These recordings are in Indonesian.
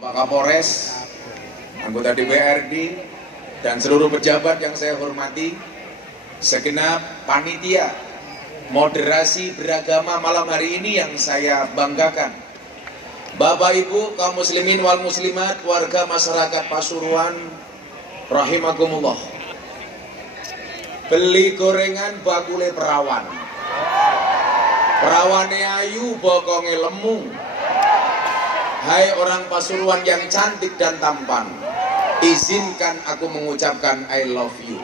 Bapak Kapolres, anggota DPRD, dan seluruh pejabat yang saya hormati, segenap panitia moderasi beragama malam hari ini yang saya banggakan. Bapak Ibu kaum muslimin wal muslimat, warga masyarakat Pasuruan rahimakumullah. Beli gorengan bakule perawan. Perawane ayu, bokonge lemu. Hai orang Pasuruan yang cantik dan tampan, izinkan aku mengucapkan I love you.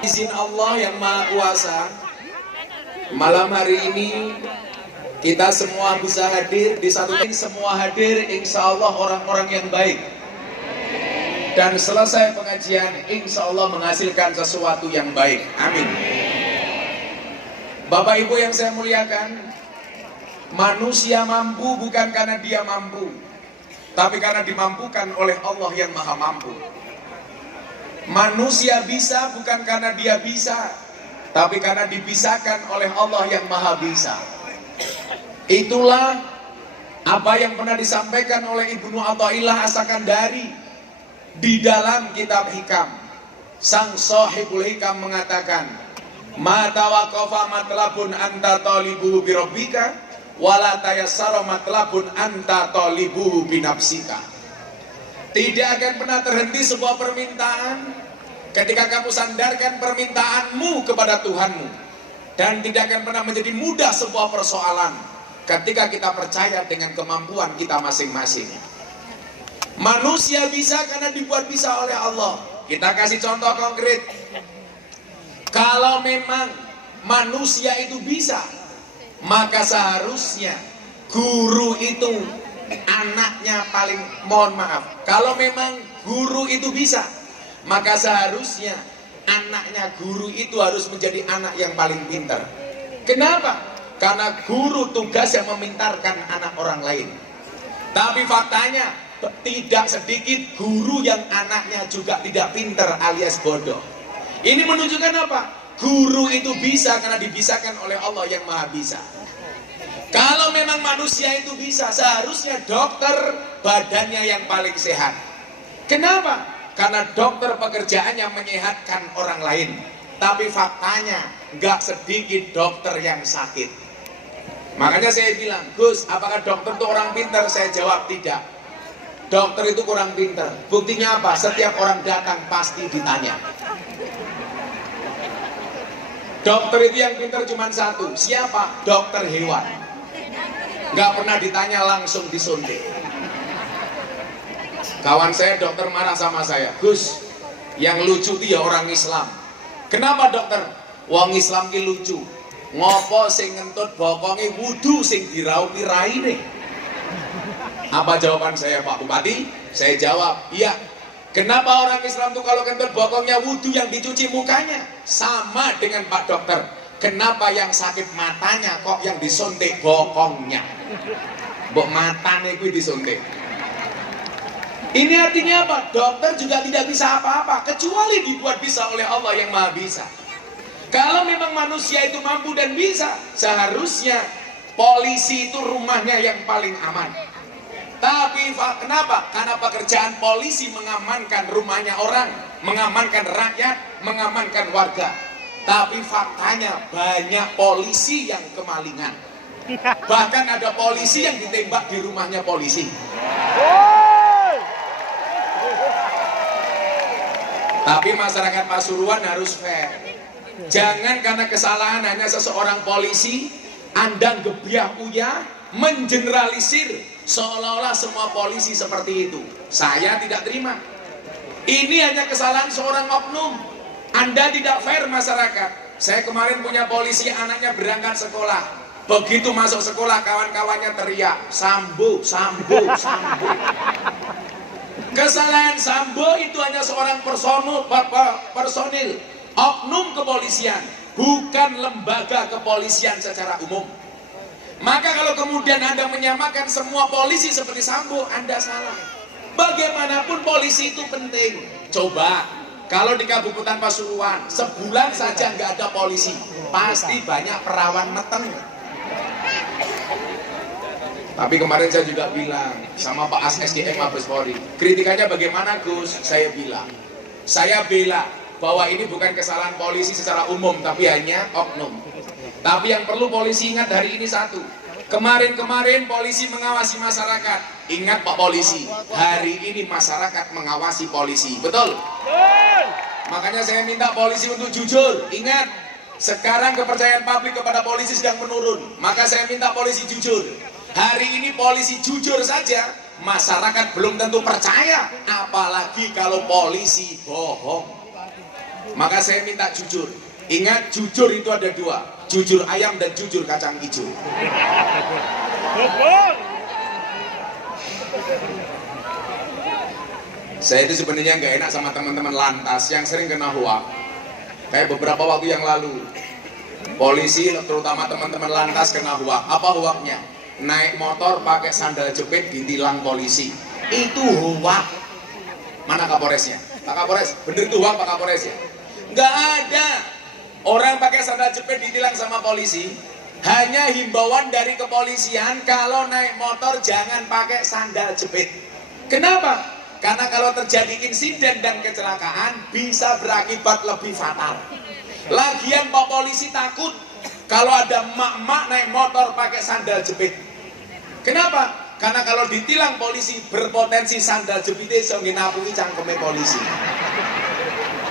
Izin Allah yang Maha Kuasa, malam hari ini kita semua bisa hadir di satu titik. Semua hadir, insya Allah orang-orang yang baik. Dan selesai pengajian, insya Allah menghasilkan sesuatu yang baik. Amin. Bapak Ibu yang saya muliakan, manusia mampu bukan karena dia mampu, tapi karena dimampukan oleh Allah yang Maha Mampu. Manusia bisa bukan karena dia bisa, tapi karena dibisahkan oleh Allah yang Maha Bisa. Itulah apa yang pernah disampaikan oleh Ibnu Athaillah As-Sakandari di dalam kitab Hikam. Sang sahibul hikam mengatakan, ma tawaqafa matlabun anta talibuhu bi rabbika wala tayassara matlabun anta talibuhu bi nafsika. Tidak akan pernah terhenti sebuah permintaan ketika kamu sandarkan permintaanmu kepada Tuhanmu, dan tidak akan pernah menjadi mudah sebuah persoalan ketika kita percaya dengan kemampuan kita masing-masing. Manusia bisa karena dibuat bisa oleh Allah. Kita kasih contoh konkret. Kalau memang manusia itu bisa, maka seharusnya guru itu anaknya paling, mohon maaf, kalau memang guru itu bisa, maka seharusnya anaknya guru itu harus menjadi anak yang paling pintar. Kenapa? Karena guru tugas yang memintarkan anak orang lain. Tapi faktanya tidak sedikit guru yang anaknya juga tidak pintar alias bodoh. Ini menunjukkan apa? Guru itu bisa karena dibisahkan oleh Allah yang Maha Bisa. Kalau memang manusia itu bisa, seharusnya dokter badannya yang paling sehat. Kenapa? Karena dokter pekerjaannya menyehatkan orang lain. Tapi faktanya nggak sedikit dokter yang sakit. Makanya saya bilang, Gus, apakah dokter itu orang pintar? Saya jawab tidak. Dokter itu kurang pintar. Buktinya apa? Setiap orang datang pasti ditanya. Dokter itu yang pintar cuma satu. Siapa? Dokter hewan. Nggak pernah ditanya, langsung disuntik. Kawan saya dokter marah sama saya, Gus, yang lucu itu ya orang Islam. Kenapa dokter? Wong Islam ki lucu. Ngopo sing ngentut bokonge wudu sing diraupi raine. Apa jawaban saya, Pak Bupati? Saya jawab, iya. Kenapa orang Islam itu kalau kentut bokongnya wudu yang dicuci mukanya? Sama dengan Pak Dokter. Kenapa yang sakit matanya kok yang disuntik bokongnya? Mbok matane kuwi disuntik. Ini artinya apa? Dokter juga tidak bisa apa-apa kecuali dibuat bisa oleh Allah yang Maha Bisa. Kalau memang manusia itu mampu dan bisa, seharusnya polisi itu rumahnya yang paling aman. Tapi kenapa? Karena pekerjaan polisi mengamankan rumahnya orang, mengamankan rakyat, mengamankan warga. Tapi faktanya banyak polisi yang kemalingan. Bahkan ada polisi yang ditembak di rumahnya polisi. Tapi masyarakat Pasuruan harus fair. Jangan karena kesalahan hanya seseorang polisi, Anda gebiah-uyah mengeneralisir seolah-olah semua polisi seperti itu. Saya tidak terima. Ini hanya kesalahan seorang oknum. Anda tidak fair masyarakat. Saya kemarin punya polisi, anaknya berangkat sekolah. Begitu masuk sekolah, kawan-kawannya teriak, Sambo, Sambo, Sambo. Kesalahan Sambo itu hanya seorang personil, oknum kepolisian, bukan lembaga kepolisian secara umum. Maka kalau kemudian Anda menyamakan semua polisi seperti Sambo, Anda salah. Bagaimanapun polisi itu penting. Coba Kalau di Kabupaten Pasuruan, sebulan saja nggak ada polisi, pasti banyak perawan meteng. Tapi kemarin saya juga bilang sama Pak As SDM Mabes Polri, kritikannya bagaimana Gus? Saya bela bahwa ini bukan kesalahan polisi secara umum, tapi hanya oknum. Tapi yang perlu polisi ingat hari ini satu, kemarin polisi mengawasi masyarakat. Ingat Pak Polisi, hari ini masyarakat mengawasi polisi, betul? Makanya saya minta polisi untuk jujur. Ingat, sekarang kepercayaan publik kepada polisi sedang menurun. Maka saya minta polisi jujur. Hari ini polisi jujur saja, masyarakat belum tentu percaya, apalagi kalau polisi bohong. Maka saya minta jujur. Ingat, jujur itu ada dua, jujur ayam dan jujur kacang hijau. Saya itu sebenarnya nggak enak sama teman-teman lantas yang sering kena hoak. Kayak beberapa waktu yang lalu, polisi terutama teman-teman lantas kena hoak. Apa hoaknya? Naik motor pakai sandal jepit ditilang polisi. Itu hoak. Mana Kapolresnya? Pak Kapolres, bener itu hoak Pak Kapolres ya? Nggak ada orang pakai sandal jepit ditilang sama polisi. Hanya himbauan dari kepolisian, kalau naik motor jangan pakai sandal jepit. Kenapa? Karena kalau terjadi insiden dan kecelakaan bisa berakibat lebih fatal. Lagian Pak Polisi takut kalau ada emak-emak naik motor pakai sandal jepit. Kenapa? Karena kalau ditilang polisi berpotensi sandal jepitnya iso nginapui cangkeme polisi.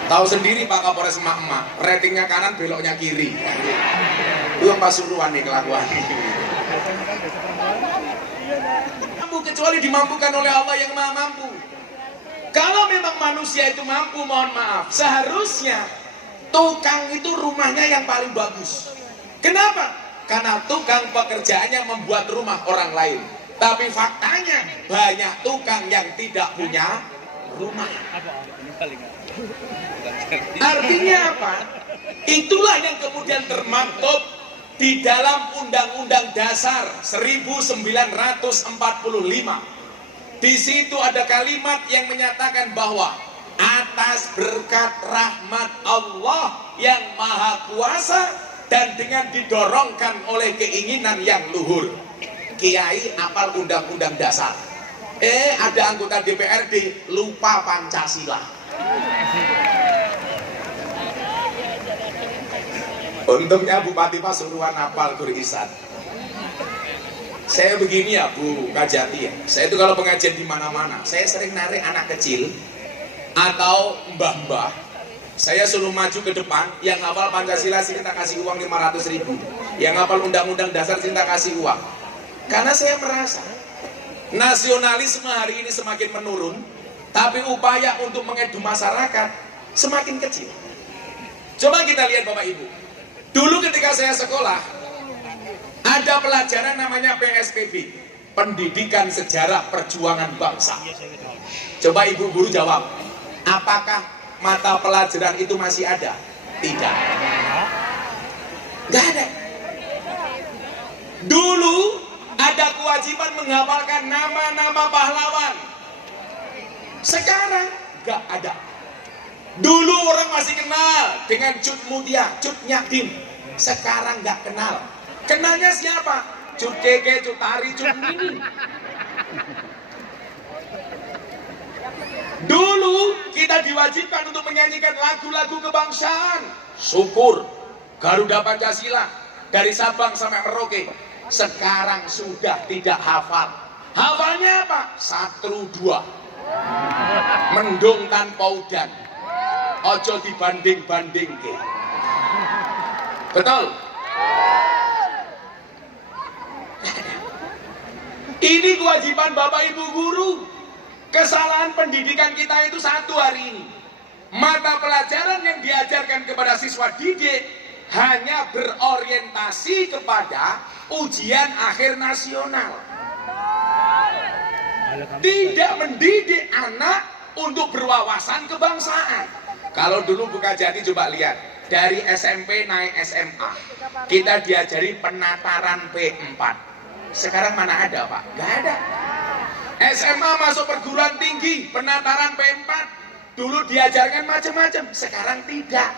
Tahu sendiri Pak Kapolres emak-emak, ratingnya kanan beloknya kiri. Itu yang Pasuruan nih kelakuan. Kecuali dimampukan oleh Allah yang Maha Mampu. Kalau memang manusia itu mampu, mohon maaf, seharusnya tukang itu rumahnya yang paling bagus. Kenapa? Karena tukang pekerjaannya membuat rumah orang lain. Tapi faktanya banyak tukang yang tidak punya rumah. Artinya apa? Itulah yang kemudian termaktub di dalam Undang-Undang Dasar 1945. Di situ ada kalimat yang menyatakan bahwa atas berkat rahmat Allah yang Maha Kuasa dan dengan didorongkan oleh keinginan yang luhur, Kiai apal Undang-Undang Dasar. Ada anggota DPRD lupa Pancasila. Untungnya Bupati Pasuruan apal Qur'an. Saya begini ya Bu Kajati ya, saya itu kalau pengajian di mana-mana, saya sering narik anak kecil atau mbah-mbah, saya suruh maju ke depan, yang hafal Pancasila sini tak kasih uang 500.000, yang hafal Undang-Undang Dasar sini tak kasih uang. Karena saya merasa nasionalisme hari ini semakin menurun, tapi upaya untuk mengedu masyarakat semakin kecil. Coba kita lihat Bapak Ibu, dulu ketika saya sekolah, ada pelajaran namanya PSPB, Pendidikan Sejarah Perjuangan Bangsa. Coba Ibu guru jawab, apakah mata pelajaran itu masih ada? Tidak. Nggak ada. Dulu ada kewajiban menghafalkan nama-nama pahlawan. Sekarang nggak ada. Dulu orang masih kenal dengan Cut Mutia, Cut Nyakin. Sekarang nggak kenal. Kenalnya siapa? Cut Keke, Cut Tari, Cut Mini. Dulu kita diwajibkan untuk menyanyikan lagu-lagu kebangsaan. Syukur, Garuda Pancasila, dari Sabang sampai Merauke. Sekarang sudah tidak hafal. Hafalnya apa? 1, 2. Mendung tanpa udan. Ojo dibanding-bandingke. Betul? Ini kewajiban Bapak Ibu guru. Kesalahan pendidikan kita itu satu hari ini. Mata pelajaran yang diajarkan kepada siswa didik hanya berorientasi kepada ujian akhir nasional. Tidak mendidik anak untuk berwawasan kebangsaan. Kalau dulu Bu Kajati coba lihat, dari SMP naik SMA, kita diajari penataran P4. Sekarang mana ada Pak? Gak ada. SMA masuk perguruan tinggi, penataran P4. Dulu diajarkan macam-macam, sekarang tidak.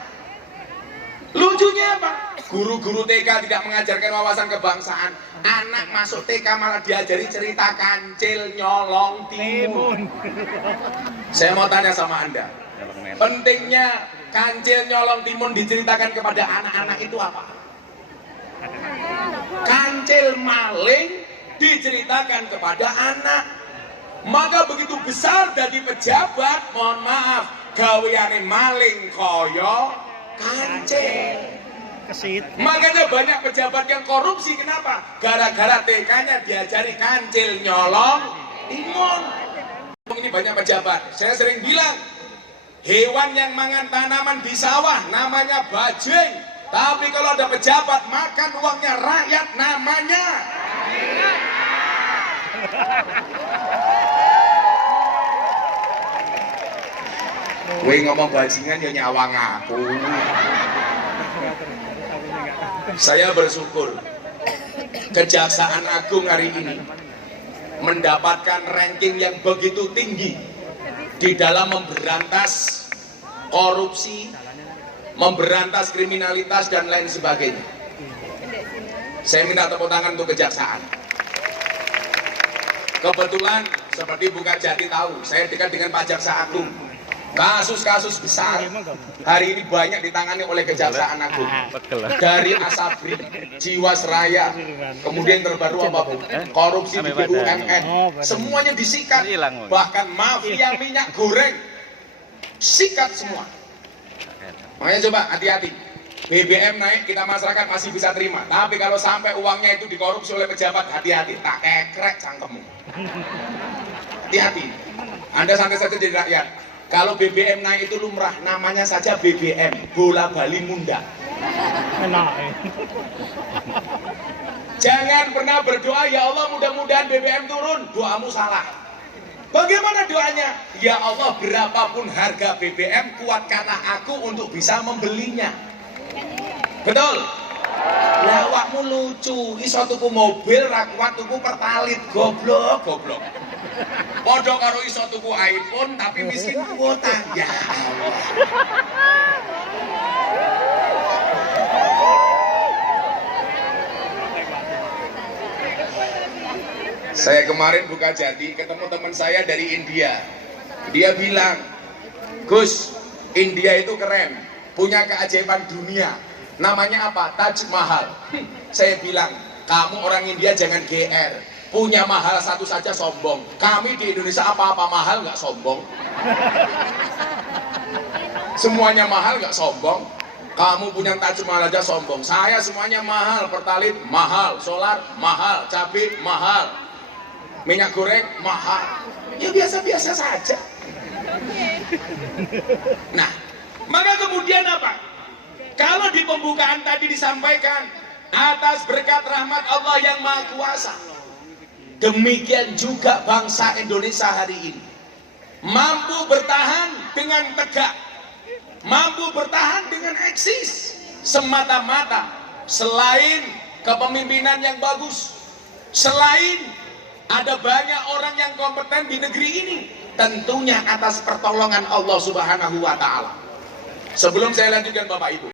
Lucunya apa? Guru-guru TK tidak mengajarkan wawasan kebangsaan. Anak masuk TK malah diajari cerita Kancil Nyolong Timun. Saya mau tanya sama Anda, pentingnya Kancil Nyolong Timun diceritakan kepada anak-anak itu apa? Kancil maling diceritakan kepada anak. Maka begitu besar dari pejabat, mohon maaf, gaweane maling koyo kancil. Makanya banyak pejabat yang korupsi, kenapa? Gara-gara TK-nya diajari Kancil Nyolong Timun. Ini banyak pejabat, saya sering bilang, hewan yang mangan tanaman di sawah namanya bajing. Tapi kalau ada pejabat makan uangnya rakyat namanya kowe ngomong bajingan ya nyawang aku. Saya bersyukur Kejaksaan Agung hari ini mendapatkan ranking yang begitu tinggi di dalam memberantas korupsi, memberantas kriminalitas dan lain sebagainya. Saya minta tepuk tangan untuk kejaksaan. Kebetulan seperti Buka Jati tahu, saya dekat dengan Pak Jaksa Agung. Kasus-kasus besar hari ini banyak ditangani oleh Kejaksaan Agung. Dari Asabri, Jiwasraya, kemudian terbaru apa, korupsi di BUMN, semuanya disikat. Bahkan mafia minyak goreng, sikat semua. Makanya coba hati-hati. BBM naik, kita masyarakat masih bisa terima. Tapi kalau sampai uangnya itu dikorupsi oleh pejabat, hati-hati, tak kekrek cangkemmu. Hati-hati. Anda santai saja jadi rakyat. Kalau BBM naik itu lumrah, namanya saja BBM, bola bali munda. Jangan pernah berdoa, ya Allah mudah-mudahan BBM turun, doamu salah. Bagaimana doanya? Ya Allah, berapapun harga BBM, kuatkanlah aku untuk bisa membelinya. Betul? Lawakmu lucu, iso tuku mobil, ra kuat tuku pertalit, goblok. Podo karo iso tuku iPhone tapi miskin kuota. Ya Allah. Saya kemarin Buka Jati ketemu teman saya dari India. Dia bilang, Gus, India itu keren, punya keajaiban dunia. Namanya apa? Taj Mahal. Saya bilang, kamu orang India jangan GR. Punya mahal satu saja sombong. Kami di Indonesia apa-apa mahal nggak sombong. Semuanya mahal nggak sombong. Kamu punya Taj Mahal aja sombong. Saya semuanya mahal, pertalit mahal, solar mahal, cabai mahal, minyak goreng mahal. Ya biasa-biasa saja. Nah, maka kemudian apa? Kalau di pembukaan tadi disampaikan atas berkat rahmat Allah yang Maha Kuasa, demikian juga bangsa Indonesia hari ini mampu bertahan dengan tegak, mampu bertahan dengan eksis semata-mata selain kepemimpinan yang bagus, selain ada banyak orang yang kompeten di negeri ini, tentunya atas pertolongan Allah Subhanahu wa Ta'ala. Sebelum saya lanjutkan Bapak Ibu,